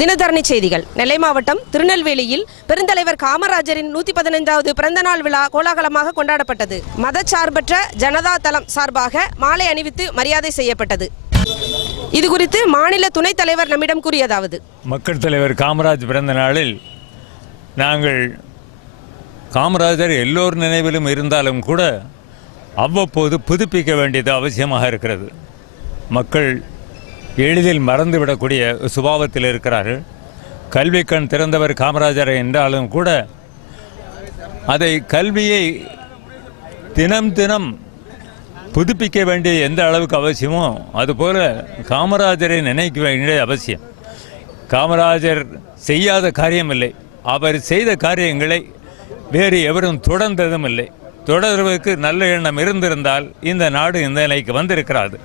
தினதரணி செய்திகள். நெல்லை மாவட்டம் திருநெல்வேலியில் பெருந்தலைவர் காமராஜரின் 115வது பிறந்தநாள் விழா கோலாகலமாக கொண்டாடப்பட்டது. மதச்சார்பற்ற ஜனதா தளம் சார்பாக மாலை அணிவித்து மரியாதை செய்யப்பட்டது. இதுகுறித்து மாநில துணைத் தலைவர் நம்மிடம் கூறியதாவது: மக்கள் தலைவர் காமராஜ் பிறந்த நாளில் நாங்கள் காமராஜர் எல்லோர் நினைவிலும் இருந்தாலும் கூட அவ்வப்போது புதுப்பிக்க வேண்டியது அவசியமாக இருக்கிறது. மக்கள் எளிதில் மறந்துவிடக்கூடிய சுபாவத்தில் இருக்கிறார்கள். கல்வி கண் திறந்தவர் காமராஜர் என்றாலும் கூட அதை கல்வியை தினம் தினம் புதுப்பிக்க வேண்டிய எந்த அளவுக்கு அவசியமோ அதுபோல காமராஜரை நினைக்க வேண்டிய அவசியம். காமராஜர் செய்யாத காரியம் இல்லை. அவர் செய்த காரியங்களை வேறு எவரும் தொடர்ந்ததும் இல்லை. தொடர்வதற்கு நல்ல எண்ணம் இருந்திருந்தால் இந்த நாடு இந்த நிலைக்கு வந்திருக்கிறது.